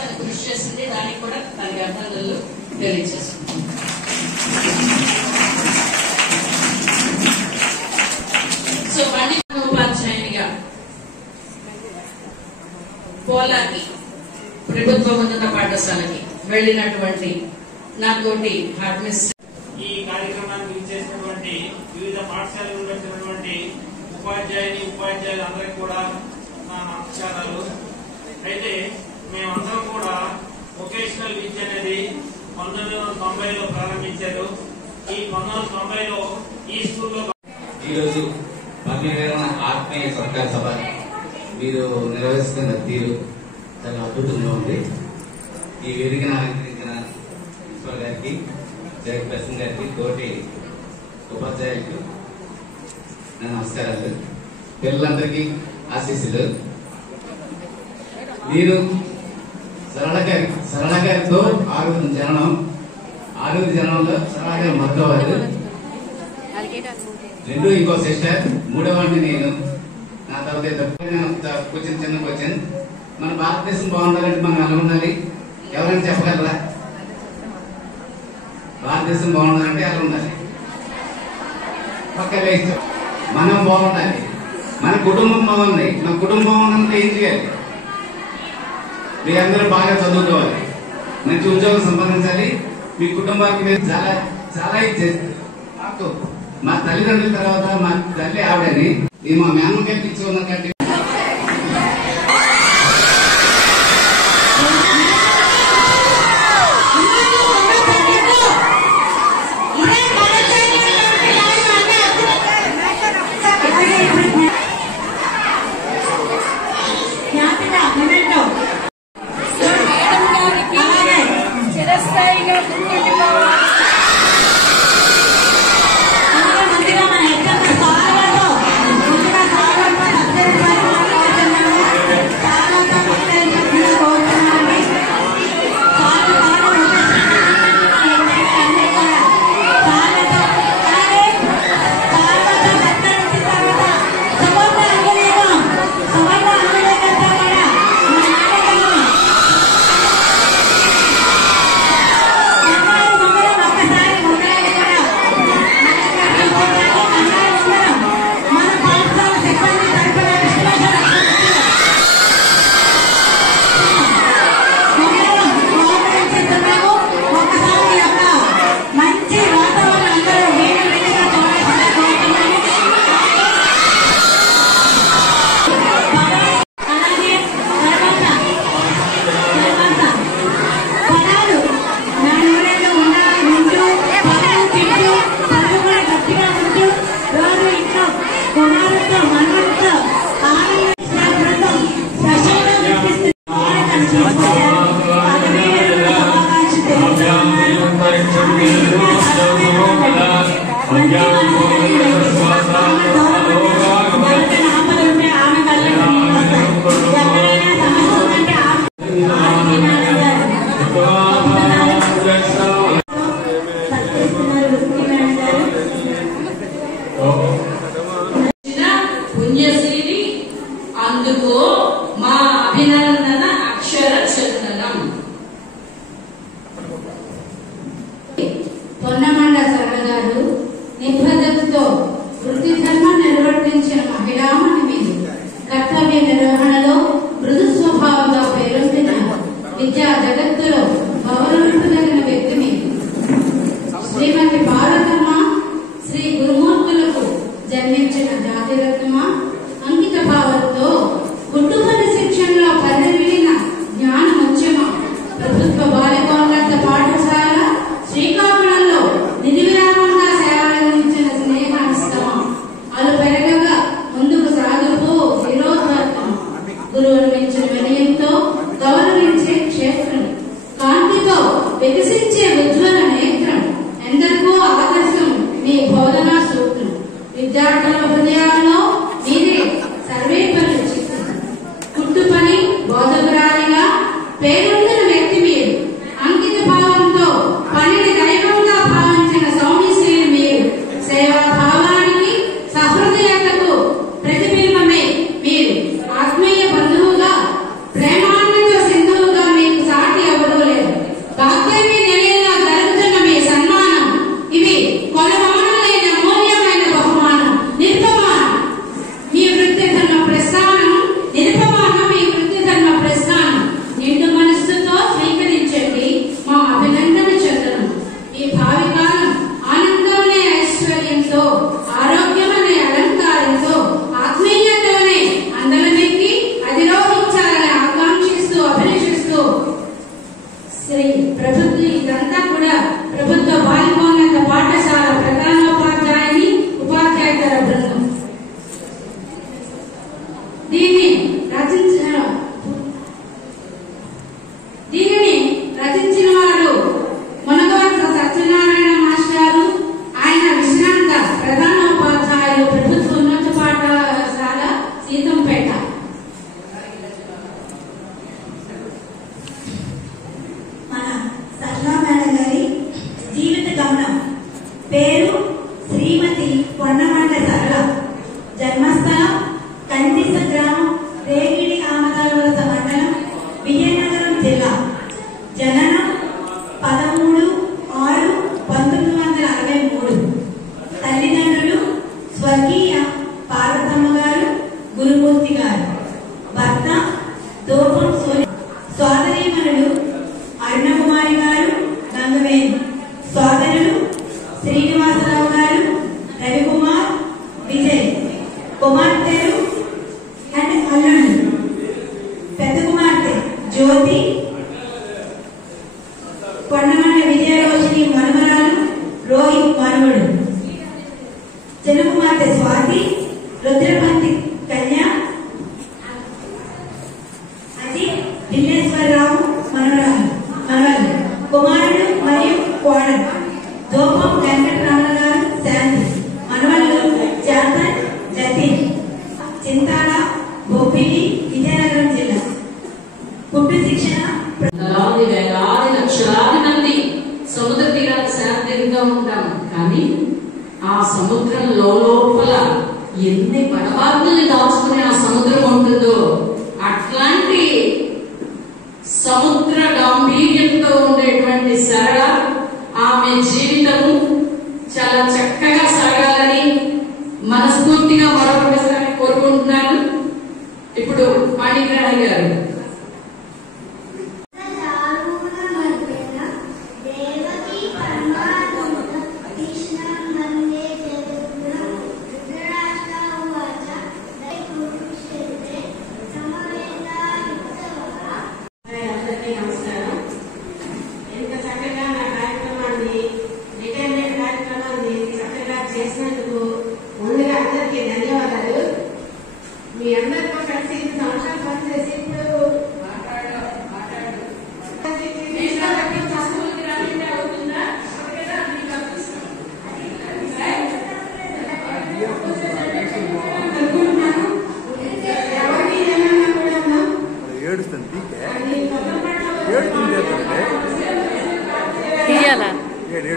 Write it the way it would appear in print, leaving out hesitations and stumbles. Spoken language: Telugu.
తను కృషి చేసింది. దానికి కూడా తనకి అభినందనలు తెలియజేస్తుంది. సో మళ్ళీ ఉపాధ్యాయునిగా పోలాకి ప్రభుత్వ ఉన్నత పాఠశాలకి వెళ్ళినటువంటి నాతోటి హార్ట్మిస్ ఈ కార్యక్రమానికి ఇచ్చేసినటువంటి వివిధ పాఠశాలలు వచ్చినటువంటి ఉపాధ్యాయులు అందరికీ కూడా నా నమస్కారాలు. అయితే మేమందరం కూడా వొకేషనల్ విద్య అనేది 1990లో ప్రారంభించారు. ఈ 1990లో ఈ స్కూల్లో ఈరోజు పదవీకరణ ఆత్మీయ సత్కార సభ మీరు నిర్వహిస్తున్న తీరు చాలా అద్భుతంగా ఉంది. ఈ వేదికను అలంకరించిన ప్రిన్సిపల్ గారికి, చైర్పర్సన్ గారికి, తోటి ఉపాధ్యాయులకు నా నమస్కారాలు. పిల్లలందరికీ ఆశీస్సులు. మీరు సరళ గారితో 6 జననం, 6 జనంలో సరళ గారు మొదలవారు, 2 ఇంకో సిస్టర్, 3వ నేను. నా తర్వాత క్వశ్చన్, చిన్న క్వశ్చన్, మన భారతదేశం బాగుండాలంటే మనం ఎలా ఉండాలి? ఎవరైనా చెప్పగలరా? భారతదేశం బాగుండాలంటే ఎలా ఉండాలి? పక్కగా ఇష్టం. మనం బాగుండాలి, మన కుటుంబం బాగుంది. మన కుటుంబం బాగుండాలంటే ఏం చేయాలి? మీరందరూ బాగా చదువుకోవాలి, మంచి ఉద్యోగం సంపాదించాలి. మీ కుటుంబానికి మీరు చాలా చాలా ఇచ్చేది. మా తల్లిదండ్రుల తర్వాత మా తల్లి ఆవిడని మా మేనమ్మకి ఇచ్చి ఉన్నట్టు చిరస్థాయిగా గుర్తుండిపోవాలి. పుణ్యశ్రీని అందుకో మా అభినందన అక్షర చందనం. పొన్నమండ సరళ గారు నిబద్ధతతో వృత్తి ధర్మం నిర్వర్తించిన మహిళామణి మీరు కర్తవ్య నిర్వహణలో మృదు స్వభావంగా పేరొందిన విద్యా జగత్తులో గౌరవింపదగిన వ్యక్తి మీరు. శ్రీమతి భారతమ్మ శ్రీ గురుమూర్తులకు జన్మించిన జాతిరత్నమ, అంకిత భావంతో కుటుంబని శిక్షణలో పరిమిలిన జ్ఞానముద్యమ ప్రభుత్వ బాలికోన్నత పాఠశాల శ్రీకాకుళంలో నిర్విరామంగా సేవలందించిన స్నేహానిస్తమ అలు పెరగగా ముందుకు సాగుతూ విరోధాత్మ గురువును మించిన వినయంతో గౌరవించే క్షేత్రం, కాంతితో వికసించే ఉజ్వల నేత్రం, ఎందరికో ఆదర్శం మీ బోధనా సూత్రం. విద్యార్థుల హృదయాల్లో మీరే సర్వేపల్లి చిత్రం. కుట్టు పని బోధకురాలిగా పేరొందిన వ్యక్తి మీరు. అంకిత భావంతో పనిని దైవంగా భావించిన సౌమ్యశీలి మీరు. సేవా భావానికి సహృదయతకు ప్రతిబింబమే మీరు. ఆత్మీయ బంధువుగా ప్రేమాన్విత సింధువుగా మీకు ప్రభుత్వ ఇదంతా కూడా ప్రభుత్వ బాలికోన్నత పాఠశాల ప్రధానోపాధ్యాయుని ఉపాధ్యాయుల బృందం. దీనిని రచించిన వారు మునగవలస సత్యనారాయణ మాస్టారు. ఆయన విశ్రాంత ప్రధానోపాధ్యాయులు ప్రభుత్వ ఉన్నత పాఠశాల సీతంపేట. మన సజ్నా మేడం గారి జీవిత గమనం. పేరు శ్రీమతి పొన్నమండ సరళ. జన్మస్థలం కందిస గ్రామం, రేగిడి ఆమదాలవలస మండలం, విజయనగరం జిల్లా. జననం 13/6/1963. తల్లిదండ్రులు స్వర్గీయ పార్వతమ్మ గారు, గురుమూర్తి గారు. భర్త దోపం సూర్య. సోదరీమణులు అరుణకుమారి గారు, గంగవేణి. సోదరులు శ్రీనివాసరావు గారు, రవికుమార్, విజయ్. కుమార్తెలు అండ్ అల్లుళ్ళు. పెద్ద కుమార్తె జ్యోతి, పొన్నమండ విజయరోషిని మనమరాలు, రోహిత్ మనవడు. చిన్న కుమార్తె స్వాతి, రుద్రపంతి కళ్యాణ్, అజిత్, దిల్లేశ్వరరావు మనవరాలు. కుమారుడు మరియు కోడలు దోపం వెంకటరమణ గారు, శాంతి. మనవళ్ళు చేతన్, జతిన్. చింతాడ, బొబ్బిలి, విజయనగరం జిల్లా. పుట్టు శిక్షణ. వందలాది వేలాది లక్షలాది మంది సముద్ర తీరాలు శాంతిగా ఉంటాం, కానీ ఆ సముద్రం లోపల ఎన్ని పరమాత్మల్ని దాచుకుని ఆ సముద్రం ఉంటుందో అట్లాంటి సముద్ర గాంభీర్యంతో ఉండేటువంటి సరళ ఆమె జీవితము చాలా చక్కగా సాగాలని మనస్ఫూర్తిగా మరొకసారి కోరుకుంటున్నాను. ఇప్పుడు పాణిగ్రహ గారు. చేసినందుకు ముందుగా అందరికీ ధన్యవాదాలు. మీ అందరితో కలిసి 5 సంవత్సరాలు పనిచేసి ఇప్పుడు ఏడుస్తుంది తీయాలా? ఏడు